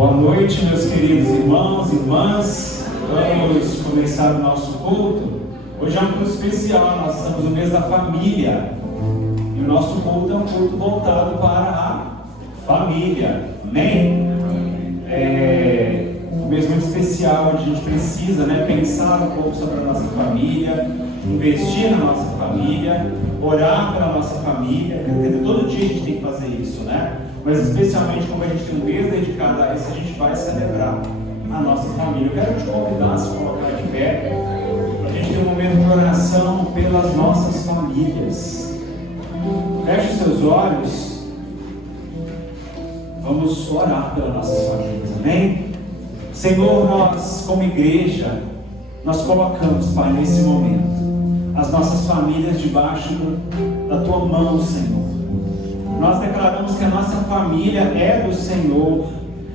Boa noite, meus queridos irmãos e irmãs. Vamos começar o nosso culto. Hoje é um culto especial, nós estamos no mês da família. E o nosso culto é um culto voltado para a família. Amém? Um mês muito especial, onde a gente precisa pensar um pouco sobre a nossa família, investir na nossa família, orar pela nossa família. Todo dia a gente tem que fazer isso, né? Mas especialmente como a gente tem um mês dedicado a isso, a gente vai celebrar a nossa família. Eu quero te convidar a se colocar de pé, para a gente ter um momento de oração pelas nossas famílias. Feche os seus olhos. Vamos orar pelas nossas famílias, amém? Senhor, nós como igreja, nós colocamos, Pai, nesse momento, as nossas famílias debaixo da Tua mão, Senhor. Nós declaramos que a nossa família é do Senhor.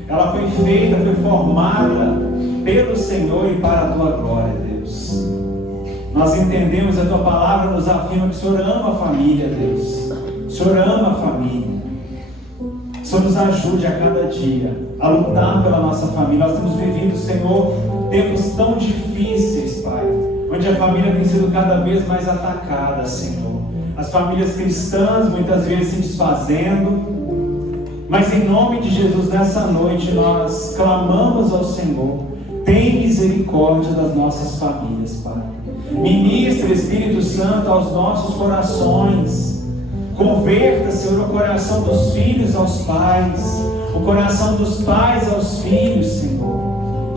Ela foi feita, foi formada pelo Senhor e para a Tua glória, Deus. Nós entendemos, a Tua palavra nos afirma que o Senhor ama a família, Deus. O Senhor ama a família. O Senhor nos ajude a cada dia a lutar pela nossa família. Nós temos vivido, Senhor, tempos tão difíceis, Pai, onde a família tem sido cada vez mais atacada, Senhor. As famílias cristãs muitas vezes se desfazendo, mas em nome de Jesus, nessa noite nós clamamos ao Senhor: tem misericórdia das nossas famílias, Pai. Ministra, Espírito Santo, aos nossos corações. Converta, Senhor, o coração dos filhos aos pais, o coração dos pais aos filhos, Senhor.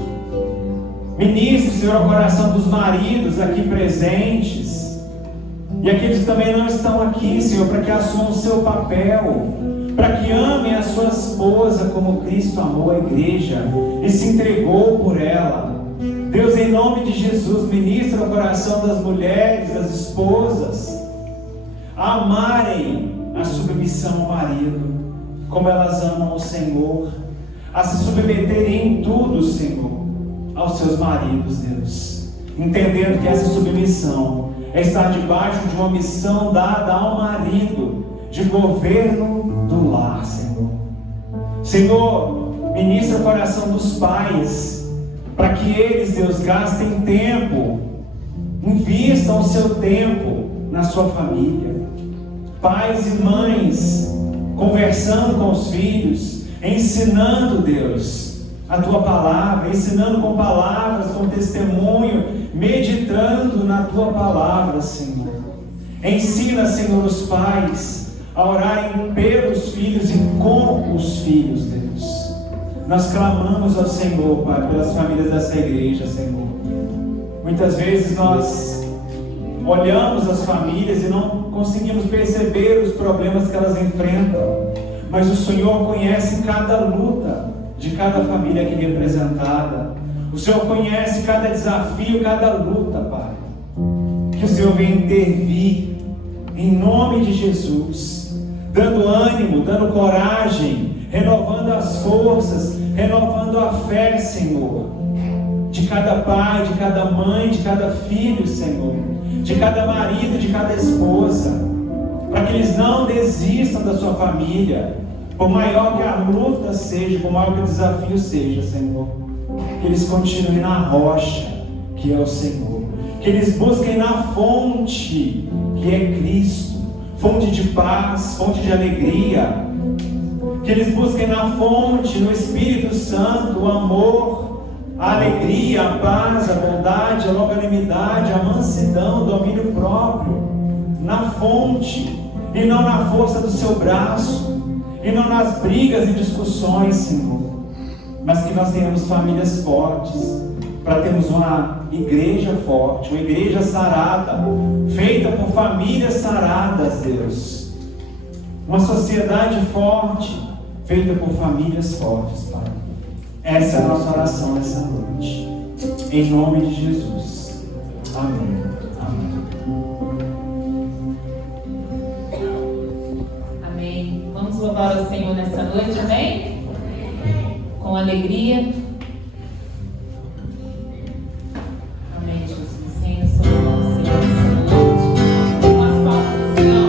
Ministre, Senhor, o coração dos maridos aqui presentes e aqueles que também não estão aqui, Senhor, para que assumam o seu papel, para que amem a sua esposa como Cristo amou a igreja e se entregou por ela. Deus, em nome de Jesus, ministra o coração das mulheres, das esposas, a amarem a submissão ao marido, como elas amam o Senhor, a se submeterem em tudo, Senhor, aos seus maridos, Deus, entendendo que essa submissão é estar debaixo de uma missão dada ao marido, de governo do lar, Senhor. Senhor, ministra o coração dos pais, para que eles, Deus, gastem tempo, invistam o seu tempo na sua família. Pais e mães, conversando com os filhos, ensinando, Deus, a Tua palavra, ensinando com palavras, com testemunho, meditando na Tua palavra, Senhor. Ensina, Senhor, os pais a orarem pelos filhos e com os filhos, Deus. Nós clamamos ao Senhor, Pai, pelas famílias dessa igreja, Senhor. Muitas vezes nós olhamos as famílias e não conseguimos perceber os problemas que elas enfrentam, mas o Senhor conhece cada luta de cada família aqui representada. O Senhor conhece cada desafio, cada luta, Pai. Que o Senhor venha intervir em nome de Jesus, dando ânimo, dando coragem, renovando as forças, renovando a fé, Senhor, de cada pai, de cada mãe, de cada filho, Senhor, de cada marido, de cada esposa, para que eles não desistam da sua família, por maior que a luta seja, por maior que o desafio seja, Senhor. Que eles continuem na rocha, que é o Senhor. Que eles busquem na fonte, que é Cristo. Fonte de paz, fonte de alegria. Que eles busquem na fonte, no Espírito Santo, o amor, a alegria, a paz, a bondade, a longanimidade, a mansidão, o domínio próprio. Na fonte, e não na força do seu braço, e não nas brigas e discussões, Senhor. Mas que nós tenhamos famílias fortes, para termos uma igreja forte, uma igreja sarada, feita por famílias saradas, Deus. Uma sociedade forte, feita por famílias fortes, Pai. Essa é a nossa oração nessa noite. Em nome de Jesus. Amém. Amém. Amém. Vamos louvar o Senhor nessa noite, amém? Com alegria. Amém, Jesus. Senhor, sobre nós, Senhor, nessa noite. Com as palmas, Senhor.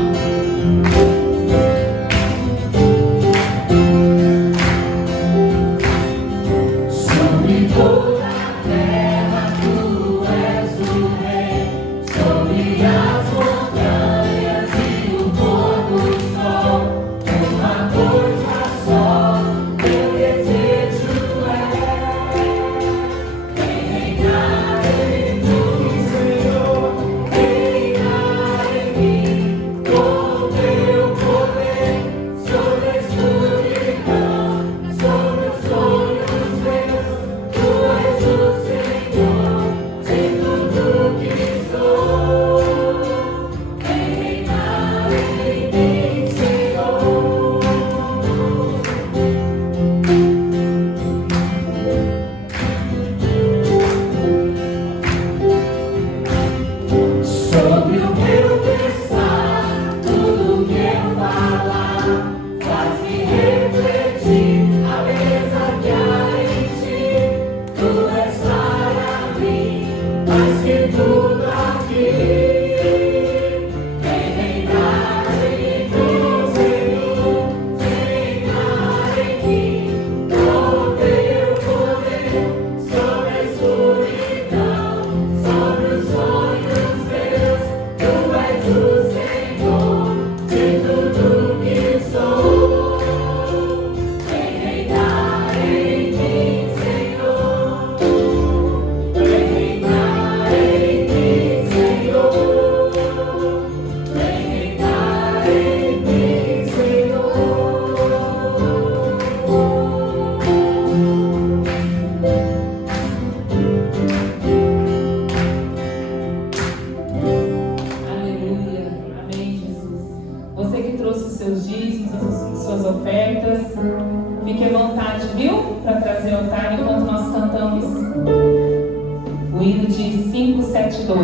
2.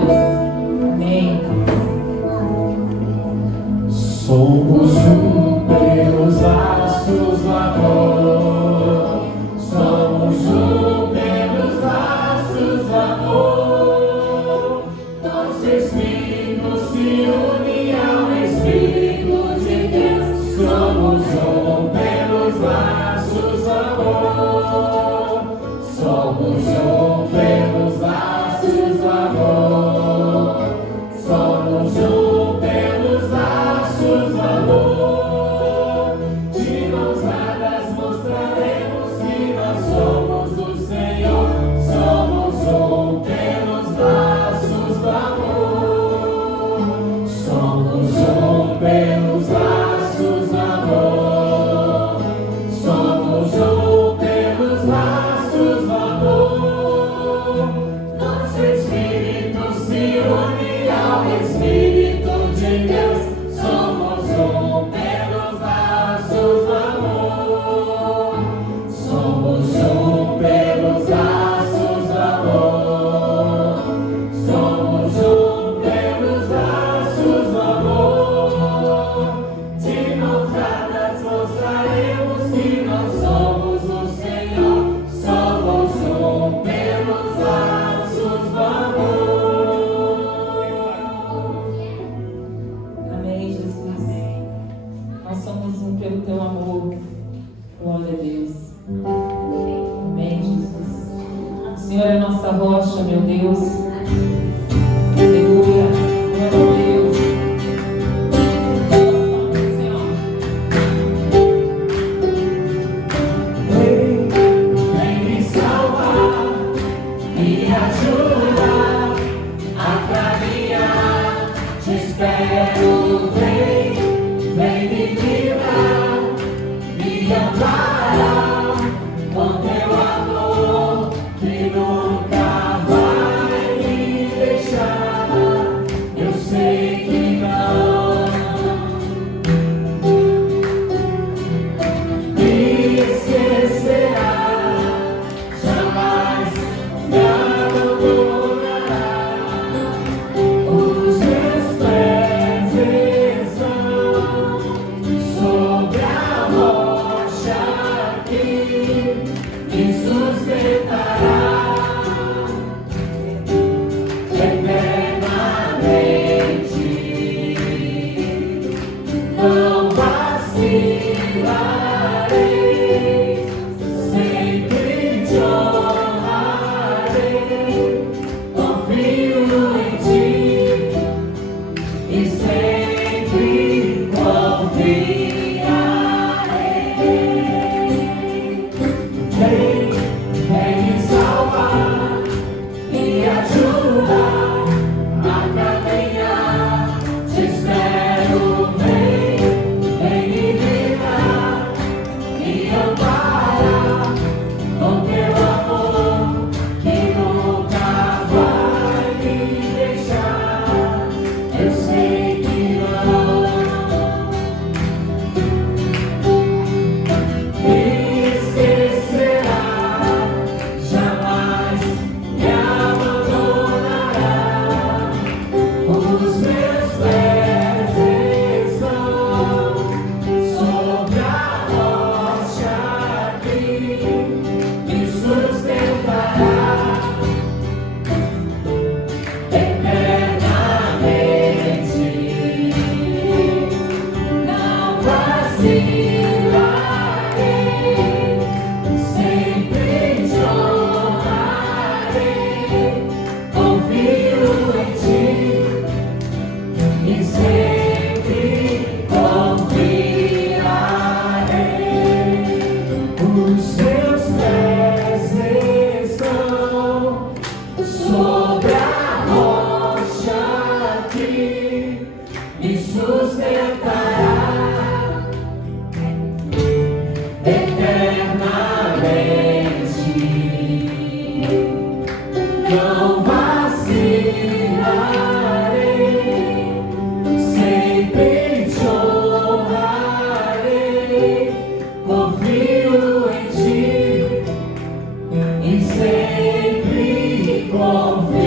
Amém. Somos um pelos laços do amor. Somos um pelos laços do amor. Nosso Espírito se une ao Espírito de Deus. Somos um pelos laços do amor. Somos um pelos laços do amor. Somos um pelos laços do amor. De mãos dadas mostraremos que nós somos do Senhor. Somos um pelos laços do amor. Somos um pelos laços do amor. Somos um pelos laços do amor. Nosso Espírito se une ao Espírito de Deus. Somos um pelos laços do amor. Somos um pelos laços do amor. Somos um pelos laços do amor. De mãos dadas mostraremos que nós somos o Senhor. Somos um pelos laços do amor. Amém, Jesus. Nós somos um pelo teu amor. Glória a Deus. Amém, Jesus. O Senhor é nossa rocha, meu Deus. Aleluia. Glória a Deus. Senhor. Vem me salvar, me ajuda a caminhar. Te espero, vem me livrar, me ampara com teu amor que nunca vai me deixar. Eu sei que não me esquecerá, jamais me abandonará. Os meus pés estão sobre a rocha que me sustentará eternamente. Não vacilarei, sempre te honrarei. Confio em ti e sempre confiarei. Vem me salvar, me ajuda a caminhar. Te espero, vem me livrar, me ampara com teu amor que nunca vai me deixar. Eu sei que não me esquecerá, jamais me abandonará. Os meus pés estão sobre a rocha que me sustentará eternamente. Não vacilarei, sempre te honrarei. Confio em ti e sempre confiarei. Os meus pés estão sobre a rocha que me sustentará eternamente. Não vacilarei, sempre te honrarei. Confio em ti e sempre confiarei.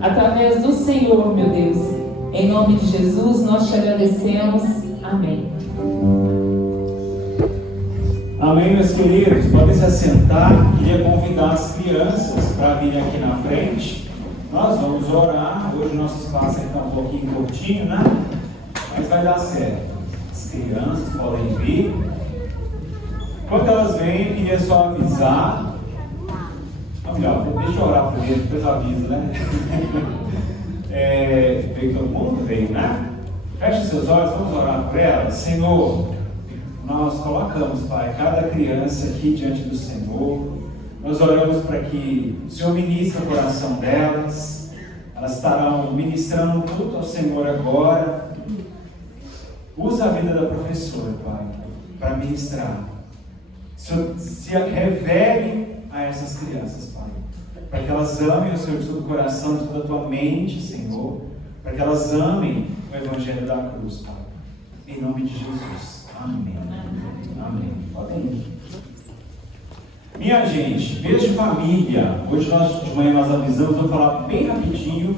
Através do Senhor, meu Deus. Em nome de Jesus, nós te agradecemos. Amém. Amém, meus queridos. Podem se assentar. Queria convidar as crianças para virem aqui na frente. Nós vamos orar. Hoje o nosso espaço está um pouquinho curtinho, né? Mas vai dar certo. As crianças podem vir. Enquanto elas vêm, eu queria só avisar. Melhor, deixa eu orar primeiro, depois eu aviso, né? Veio todo mundo? Veio, né? Feche seus olhos, vamos orar por elas. Senhor, nós colocamos, Pai, cada criança aqui diante do Senhor. Nós oramos para que o Senhor ministre o coração delas. Elas estarão ministrando tudo ao Senhor agora. Usa a vida da professora, Pai, para ministrar. Se revele a essas crianças, Pai. para que elas amem o Senhor de todo o coração, de toda a tua mente, Senhor, para que elas amem o Evangelho da cruz, Pai. Em nome de Jesus. Amém. Amém. Podem ir. Minha gente, mês de família. Hoje de manhã nós avisamos, vou falar bem rapidinho.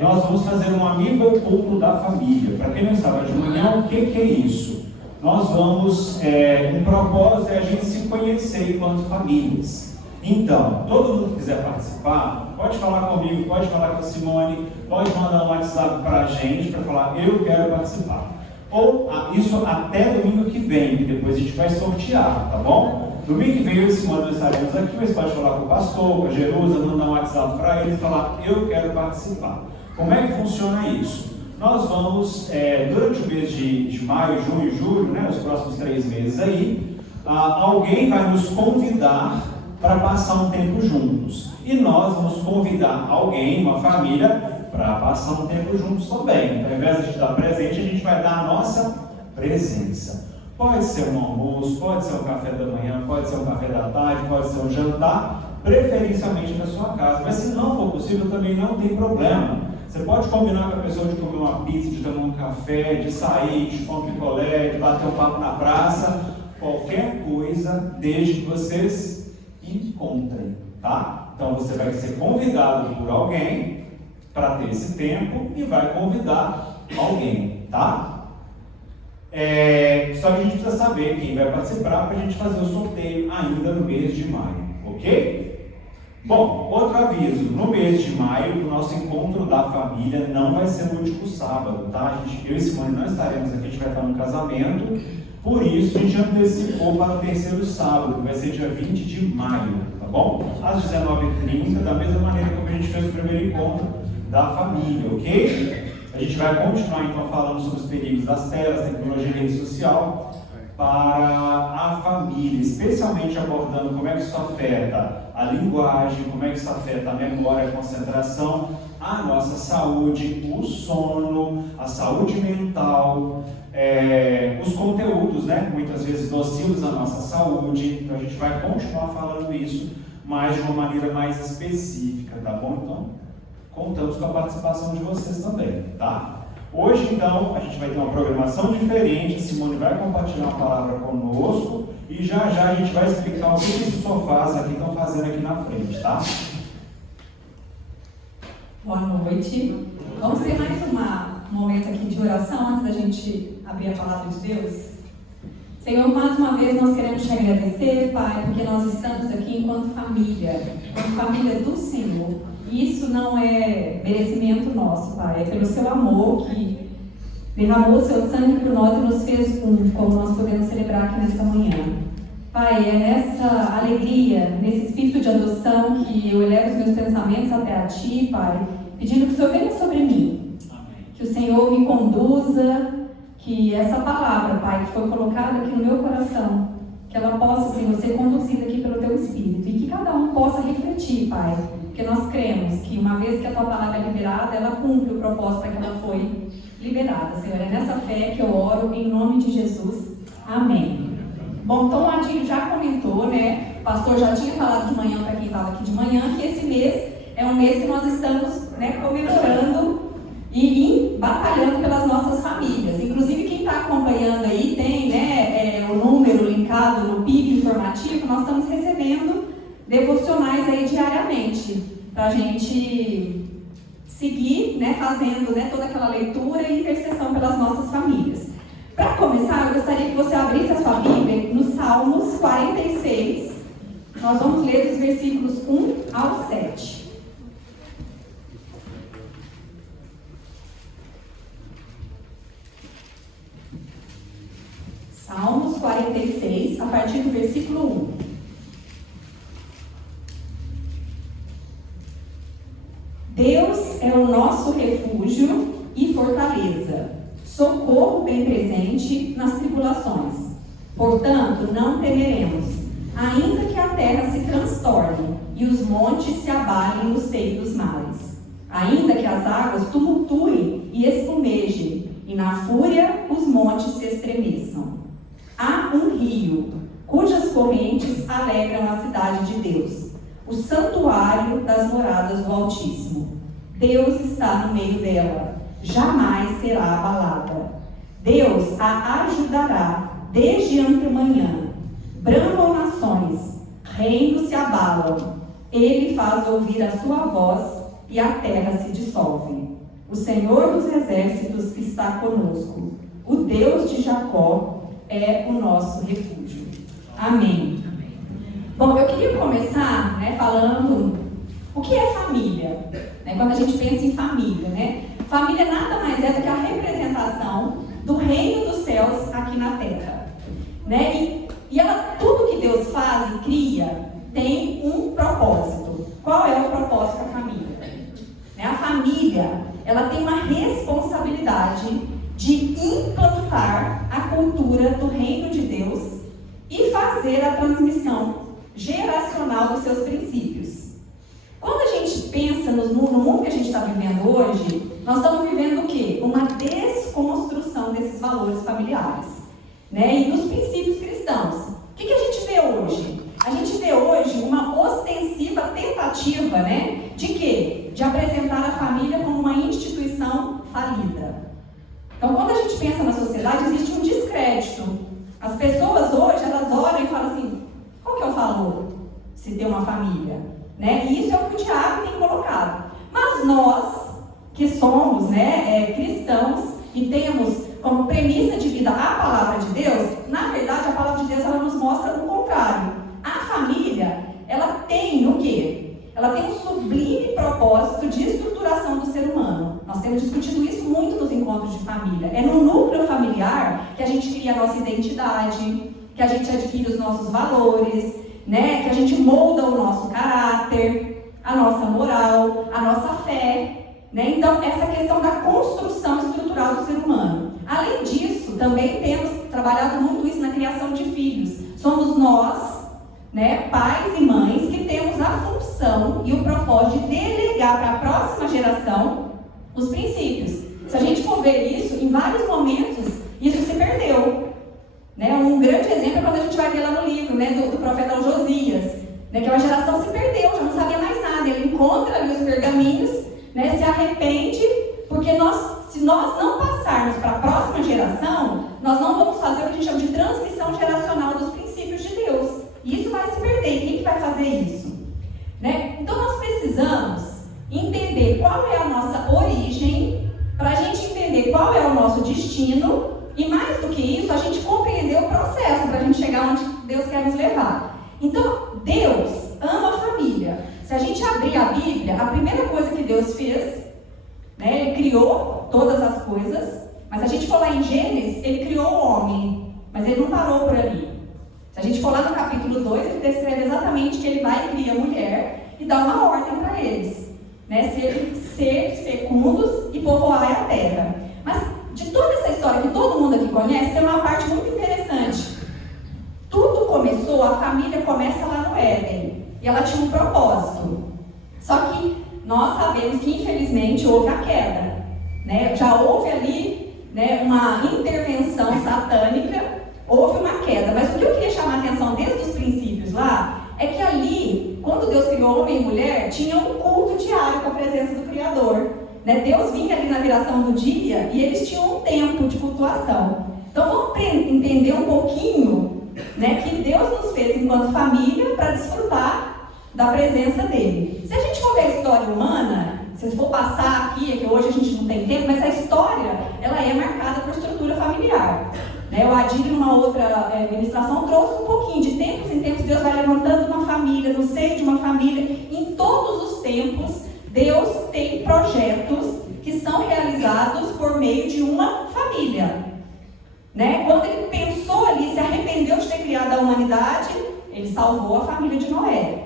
Nós vamos fazer um amigo oculto da família. Para quem não sabe, de manhã, o que é isso? Nós vamos, um propósito é a gente se conhecer enquanto famílias. Então, todo mundo que quiser participar, pode falar comigo, pode falar com a Simone, pode mandar um WhatsApp para a gente, para falar, eu quero participar. Ou isso até domingo que vem, que depois a gente vai sortear, tá bom? Domingo que vem eu e Simone nós estaremos aqui, mas pode falar com o pastor, com a Jerusa, mandar um WhatsApp para ele e falar, eu quero participar. Como é que funciona isso? Nós vamos, durante o mês de maio, junho e julho, né, os próximos 3 meses aí, alguém vai nos convidar para passar um tempo juntos. E nós vamos convidar alguém, uma família, para passar um tempo juntos também. Ao invés de a gente dar presente, a gente vai dar a nossa presença. Pode ser um almoço, pode ser um café da manhã, pode ser um café da tarde, pode ser um jantar, preferencialmente na sua casa. Mas se não for possível, também não tem problema. Você pode combinar com a pessoa de comer uma pizza, de tomar um café, de sair, de comer um picolé, de bater um papo na praça, qualquer coisa, desde que vocês encontrem, tá? Então você vai ser convidado por alguém para ter esse tempo e vai convidar alguém, tá? Só que a gente precisa saber quem vai participar para a gente fazer o sorteio ainda no mês de maio, ok? Bom, outro aviso, no mês de maio o nosso encontro da família não vai ser no último sábado, tá? Eu e Simone não estaremos aqui, a gente vai estar no casamento, por isso a gente antecipou para o terceiro sábado, que vai ser dia 20 de maio, tá bom? Às 19h30, da mesma maneira como a gente fez o primeiro encontro da família, ok? A gente vai continuar então falando sobre os perigos das telas, tecnologia e rede social para a família, especialmente abordando como é que isso afeta a linguagem, como é que isso afeta a memória, a concentração, a nossa saúde, o sono, a saúde mental, os conteúdos, né, muitas vezes nocivos à nossa saúde. Então a gente vai continuar falando isso, mas de uma maneira mais específica, tá bom? Então, contamos com a participação de vocês também, tá? Hoje, então, a gente vai ter uma programação diferente, a Simone vai compartilhar uma palavra conosco e já a gente vai explicar o que esses sofás aqui estão fazendo aqui na frente, tá? Boa noite. Vamos ter mais um momento aqui de oração antes da gente abrir a palavra de Deus. Senhor, mais uma vez nós queremos te agradecer, Pai, porque nós estamos aqui enquanto família do Senhor. Isso não é merecimento nosso, Pai, é pelo seu amor que derramou o seu sangue por nós e nos fez um, como nós podemos celebrar aqui nesta manhã. Pai, é nessa alegria, nesse espírito de adoção que eu elevo os meus pensamentos até a Ti, Pai, pedindo que o Senhor venha sobre mim, que o Senhor me conduza, que essa palavra, Pai, que foi colocada aqui no meu coração, que ela possa, Senhor, ser conduzida aqui pelo Teu Espírito e que cada um possa refletir, Pai, porque nós cremos que uma vez que a Tua palavra é liberada, ela cumpre o propósito para que ela foi liberada, Senhor. É nessa fé que eu oro, em nome de Jesus. Amém. Bom, Tom Ladinho já comentou, né? O pastor já tinha falado de manhã para quem estava aqui de manhã, que esse mês é um mês que nós estamos, né, comemorando e batalhando pelas nossas famílias. Inclusive, quem está acompanhando aí tem, né, o número linkado no PIB informativo, nós estamos recebendo devocionais aí diariamente, para a gente seguir, né, fazendo, né, toda aquela leitura e intercessão pelas nossas famílias. Para começar, eu gostaria que você abrisse a sua Bíblia no Salmos 46. Nós vamos ler dos versículos 1 ao 7. Salmos 46, a partir do versículo 1. Deus é o nosso refúgio e fortaleza, socorro bem presente nas tribulações. Portanto, não temeremos, ainda que a terra se transtorne e os montes se abalem no seio dos mares. Ainda que as águas tumultuem e espumejem, e na fúria os montes se estremeçam. Há um rio, cujas correntes alegram a cidade de Deus. o santuário das moradas do Altíssimo. Deus está no meio dela, jamais será abalada. Deus a ajudará desde antemanhã. Bramam nações, reinos se abalam. Ele faz ouvir a sua voz e a terra se dissolve. O Senhor dos exércitos está conosco. O Deus de Jacó é o nosso refúgio. Amém. Bom, eu queria começar, falando o que é família. Quando a gente pensa em família, família nada mais é do que a representação do reino dos céus aqui na terra. E tudo que Deus faz e cria tem um propósito. Qual é o propósito da família? A família, ela tem uma responsabilidade de implantar a cultura do reino de Deus e fazer a transmissão geracional dos seus princípios. Quando a gente pensa no mundo que a gente está vivendo hoje, nós estamos vivendo o quê? Uma desconstrução desses valores familiares, e dos princípios cristãos. O que a gente vê hoje? A gente vê hoje uma ostensiva tentativa, de quê? De apresentar a família como uma instituição falida. Então, quando a gente pensa na sociedade, existe um descrédito. As pessoas hoje, elas olham e falam assim, qual que é o valor se ter uma família? E isso é o que o diabo tem colocado. Mas nós, que somos cristãos e temos como premissa de vida a palavra de Deus, na verdade, a palavra de Deus ela nos mostra o contrário. A família, ela tem o quê? Ela tem um sublime propósito de estruturação do ser humano. Nós temos discutido isso muito nos encontros de família. É no núcleo familiar que a gente cria a nossa identidade, que a gente adquire os nossos valores, que a gente molda o nosso caráter, a nossa moral, a nossa fé. Então, essa questão da construção estrutural do ser humano. Além disso, também temos trabalhado muito isso na criação de filhos. Somos nós, pais e mães, que temos a função e o propósito de delegar para a próxima geração os princípios. Se a gente for ver isso, em vários momentos, isso se perdeu. Um grande exemplo é quando a gente vai ver lá no livro do profeta Josias, que uma geração se perdeu, já não sabia mais nada. Ele encontra ali os pergaminhos, se arrepende, porque se nós não passarmos para a próxima geração, nós não vamos fazer o que a gente chama de transmissão geracional dos princípios de Deus. E isso vai se perder. Quem que vai fazer isso? Então nós precisamos entender qual é a nossa origem, para a gente entender qual é o nosso destino, e mais do que isso, a gente compreender o processo, para a gente chegar onde Deus quer nos levar. Então, Deus ama a família. Se a gente abrir a Bíblia, a primeira coisa que Deus fez, Ele criou todas as coisas, mas se a gente for lá em Gênesis, Ele criou o homem, mas Ele não parou por ali. Se a gente for lá no capítulo 2, Ele descreve exatamente que Ele vai e cria a mulher e dá uma ordem para eles, ser fecundos e povoar a terra. Mas de toda essa história que todo mundo aqui conhece, tem uma parte muito interessante. Tudo começou, a família começa lá no Éden, e ela tinha um propósito. Só que nós sabemos que infelizmente houve a queda, Já houve ali, uma intervenção satânica, houve uma queda. Mas o que eu queria chamar a atenção desde os princípios lá, é que ali, quando Deus criou homem e mulher, tinha um culto diário com a presença do Criador. Deus vinha ali na viração do dia e eles tinham um tempo de cultuação. Então vamos entender um pouquinho, que Deus nos fez enquanto família para desfrutar da presença dele. Se a gente for ver a história humana, se for passar aqui, é que hoje a gente não tem tempo, mas a história ela é marcada por estrutura familiar. O Adílio, numa outra ministração, trouxe um pouquinho de tempos em tempos. Deus vai levantando uma família, no seio de uma família. Em todos os tempos, Deus tem projetos que são realizados por meio de uma família. Quando Ele pensou ali, se arrependeu de ter criado a humanidade, Ele salvou a família de Noé.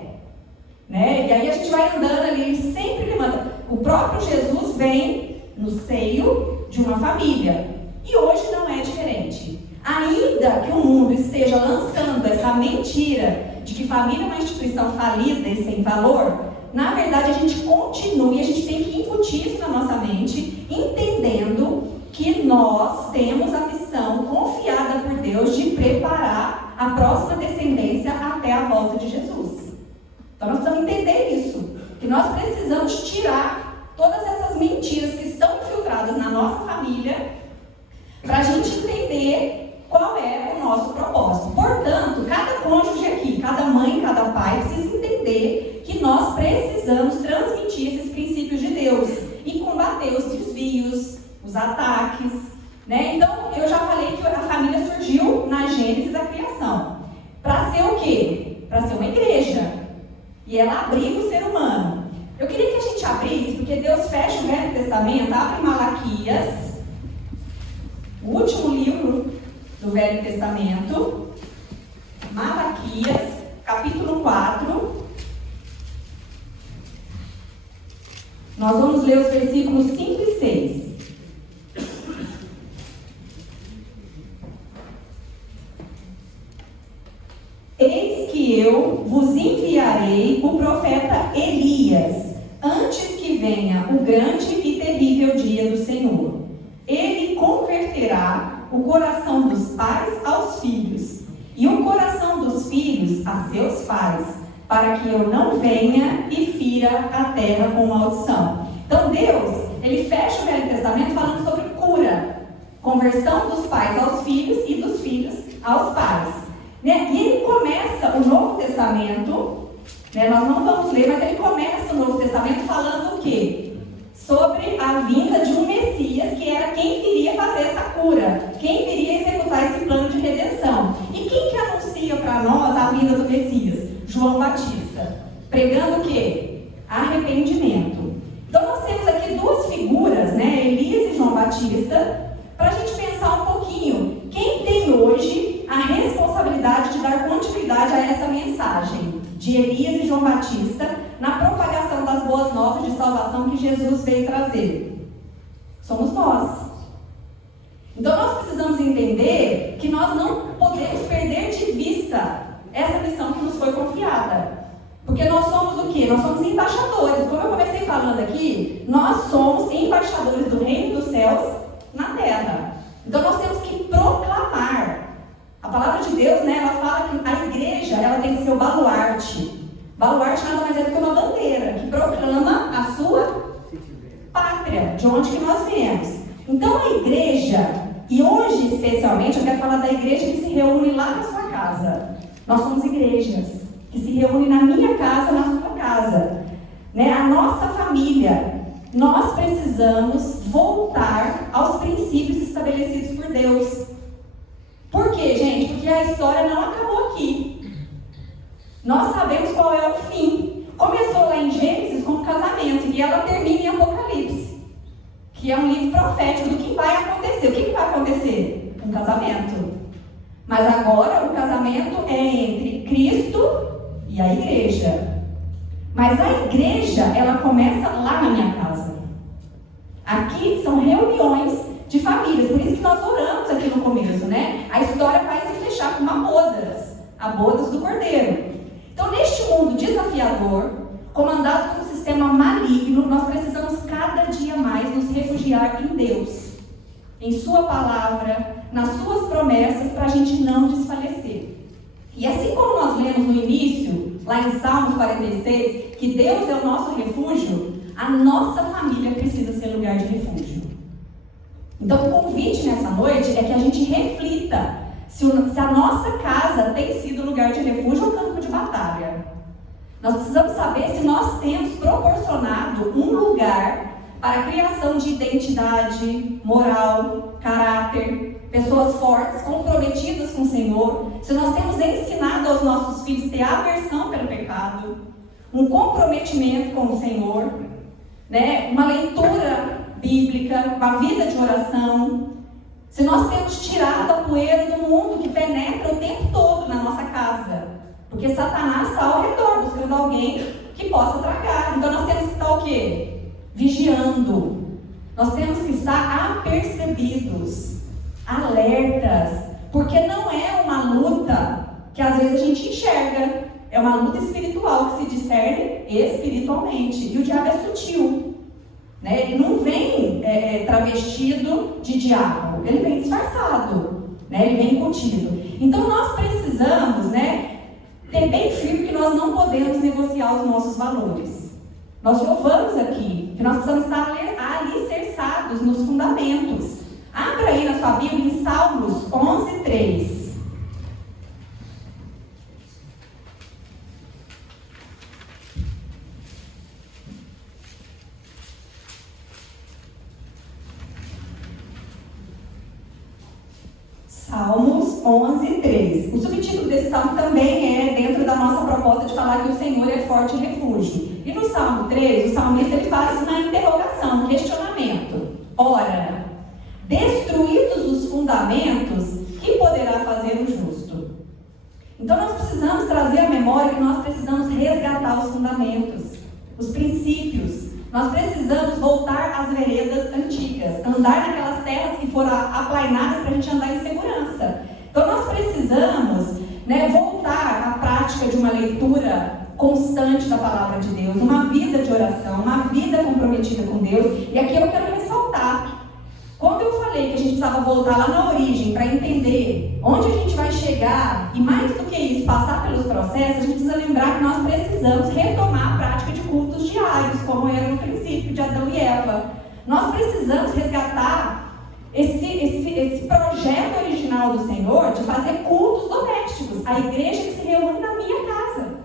E aí a gente vai andando ali, Ele sempre levanta. O próprio Jesus vem no seio de uma família. E hoje não é diferente. Ainda que o mundo esteja lançando essa mentira de que família é uma instituição falida e sem valor, na verdade a gente continua e a gente tem que incutir isso na nossa mente, entendendo que nós temos a missão confiada por Deus de preparar a próxima descendência até a volta de Jesus. Então nós precisamos entender isso, que nós precisamos tirar todas essas mentiras que estão filtradas na nossa família, para a gente entender qual é o nosso propósito. Portanto, cada cônjuge aqui, cada mãe, cada pai, precisa entender que nós precisamos transmitir esses princípios de Deus e combater os desvios, os ataques, né? Então, eu já falei que a família surgiu na gênese da criação. Para ser o quê? Para ser uma igreja. E ela abriga o ser humano. Eu queria que a gente abrisse, porque Deus fecha o Velho Testamento, abre Malaquias, o último livro do Velho Testamento, Malaquias, capítulo 4. Nós vamos ler os versículos 5 e 6. Eis que eu vos enviarei o profeta Elias, antes que venha o grande e terrível dia do Senhor. Ele converterá o coração dos pais aos filhos, e o coração dos filhos a seus pais, para que eu não venha e fira a terra com maldição. Então Deus, ele fecha o Velho Testamento falando sobre cura, conversão dos pais aos filhos e dos filhos aos pais, né? E ele começa o Novo Testamento, né? Nós não vamos ler, mas ele começa o Novo Testamento falando o quê? Sobre a vinda de um Messias, que era quem viria fazer essa cura, quem viria executar esse plano de redenção. E quem que anuncia para nós a vinda do Messias? João Batista, pregando o quê? Arrependimento. Então nós temos aqui duas figuras, né? Elias e João Batista, para a gente pensar um pouquinho. Quem tem hoje a responsabilidade de dar continuidade a essa mensagem de Elias e João Batista na propagação das boas novas de salvação que Jesus veio trazer? Somos nós. Então nós precisamos entender que nós não podemos perder de vista essa missão que nos foi confiada. Porque nós somos o quê? Nós somos embaixadores. Como eu comecei falando aqui, nós somos embaixadores do reino dos céus na terra. Então nós temos que proclamar. A palavra de Deus, né, ela fala que a igreja, ela tem que ser o baluarte. Baluarte nada mais é do que uma bandeira que proclama a sua pátria, de onde que nós viemos. Então a igreja, e hoje especialmente eu quero falar da igreja que se reúne lá na sua casa. Nós somos igrejas que se reúnem na minha casa, na sua casa, né? A nossa família. Nós precisamos voltar aos princípios estabelecidos por Deus. Por quê, gente? Porque a história não acabou aqui. Nós sabemos qual é o fim. Começou lá em Gênesis com um casamento e ela termina em Apocalipse, que é um livro profético do que vai acontecer. O que vai acontecer? Um casamento. Mas agora o casamento é entre Cristo e a igreja. Mas a igreja, ela começa lá na minha casa. Aqui são reuniões de famílias. Por isso que nós oramos aqui no começo, né? A história vai se fechar com uma bodas. A bodas do Cordeiro. Então, neste mundo desafiador, comandado por um sistema maligno, nós precisamos cada dia mais nos refugiar em Deus, em sua palavra, nas suas promessas, para a gente não desfalecer. E assim como nós lemos no início, lá em Salmos 46, que Deus é o nosso refúgio, a nossa família precisa ser lugar de refúgio. Então o convite nessa noite é que a gente reflita se a nossa casa tem sido lugar de refúgio ou campo de batalha. Nós precisamos saber se nós temos proporcionado um lugar para a criação de identidade, moral, caráter, pessoas fortes, comprometidas com o Senhor, se nós temos ensinado aos nossos filhos a ter aversão pelo pecado, um comprometimento com o Senhor, né? Uma leitura bíblica, uma vida de oração, se nós temos tirado a poeira do mundo que penetra o tempo todo na nossa casa, porque Satanás está ao redor buscando alguém que possa tragar. Então nós temos que estar o quê? Vigiando. Nós temos que estar apercebidos, alertas, porque não é uma luta que às vezes a gente enxerga, é uma luta espiritual que se discerne espiritualmente, e o diabo é sutil, né? Ele não vem travestido de diabo, ele vem disfarçado, né? Ele vem embutido. Então nós precisamos, né, ter bem firme que nós não podemos negociar os nossos valores. Nós louvamos aqui que nós precisamos estar alicerçados nos fundamentos. Abra aí na sua Bíblia em Salmos 11:3. Salmos 11:3. O subtítulo desse salmo também é dentro da nossa proposta de falar que o Senhor é forte e refúgio. E no Salmo 3, o salmista ele faz uma interrogação, um questionamento. Ora, destruídos os fundamentos, que poderá fazer o justo? Então nós precisamos trazer à memória que nós precisamos resgatar os fundamentos, os princípios. Nós precisamos voltar às veredas antigas, andar naquelas terras que foram aplainadas para a gente andar em segurança. Então nós precisamos, voltar à prática de uma leitura constante da palavra de Deus, uma vida de oração, uma vida comprometida com Deus. E aqui eu quero ressaltar, quando eu falei que a gente precisava voltar lá na origem para entender onde a gente vai chegar, e mais do que isso, passar pelos processos, a gente precisa lembrar que nós precisamos retomar a prática de cultos diários, como era no princípio de Adão e Eva. Nós precisamos resgatar esse projeto original do Senhor de fazer cultos domésticos, a igreja que se reúne na minha casa.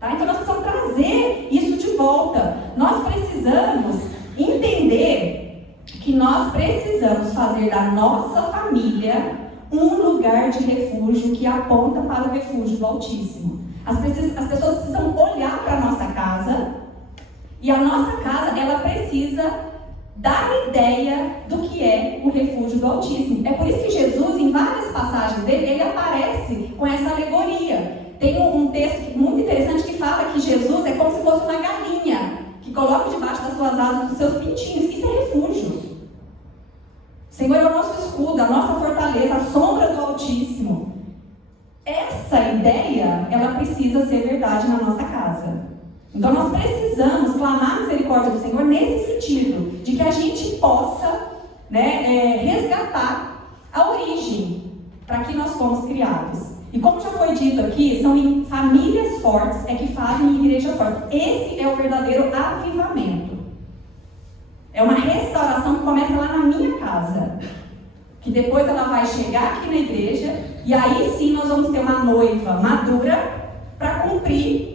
Tá? Então nós precisamos trazer isso de volta. Nós precisamos entender que nós precisamos fazer da nossa família um lugar de refúgio que aponta para o refúgio do Altíssimo. As pessoas precisam olhar para a nossa casa, e a nossa casa, ela precisa dar ideia do que é o refúgio do Altíssimo. É por isso que Jesus, em várias passagens dele, ele aparece com essa alegoria. Tem um texto muito interessante que fala que Jesus é como se fosse uma galinha que coloca debaixo das suas asas os seus pintinhos. Isso é refúgio. O Senhor é o nosso escudo, a nossa fortaleza, a sombra do Altíssimo. Essa ideia, ela precisa ser verdade na nossa casa. Então nós precisamos clamar a misericórdia do Senhor nesse sentido, de que a gente possa resgatar a origem para que nós fomos criados. E como já foi dito aqui, são famílias fortes que fazem igreja forte. Esse é o verdadeiro avivamento. É uma restauração que começa lá na minha casa, que depois ela vai chegar aqui na igreja, e aí sim nós vamos ter uma noiva madura para cumprir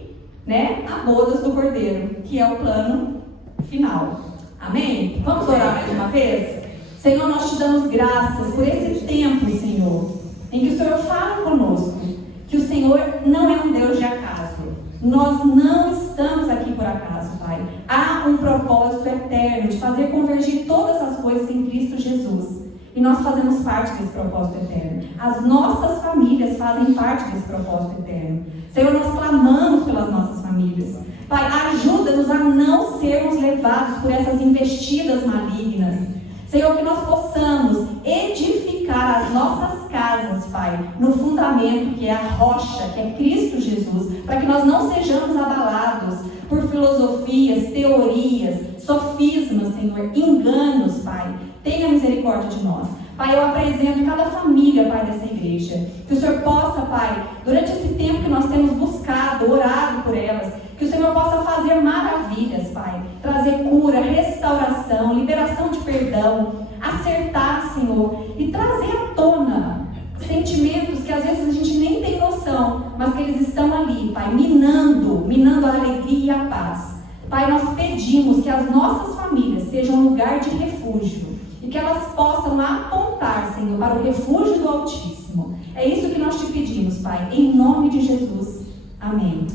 a bodas do Cordeiro, que é o plano final. Amém? Vamos orar mais uma vez? Senhor, nós te damos graças por esse tempo, Senhor, em que o Senhor fala conosco, que o Senhor não é um Deus de acaso. Nós não estamos aqui por acaso, Pai. Há um propósito eterno de fazer convergir todas as coisas em Cristo Jesus. E nós fazemos parte desse propósito eterno. As nossas famílias fazem parte desse propósito eterno. Senhor, nós clamamos pelas nossas famílias. Pai, ajuda-nos a não sermos levados por essas investidas malignas. Senhor, que nós possamos edificar as nossas casas, Pai, no fundamento que é a rocha, que é Cristo Jesus, para que nós não sejamos abalados por filosofias, teorias, sofismas, Senhor, enganos, Pai. Tenha misericórdia de nós. Pai, eu apresento cada família, Pai, dessa igreja. Que o Senhor possa, Pai, durante esse tempo que nós temos buscado, orado por elas, que o Senhor possa fazer maravilhas, Pai. Trazer cura, restauração, liberação de perdão, acertar, Senhor, e trazer à tona sentimentos que às vezes a gente nem tem noção, mas que eles estão ali, Pai, minando a alegria e a paz. Pai, nós pedimos que as nossas famílias sejam um lugar de refúgio e que elas possam apontar, Senhor, para o refúgio do Altíssimo. É isso que nós te pedimos, Pai, em nome de Jesus. Amém.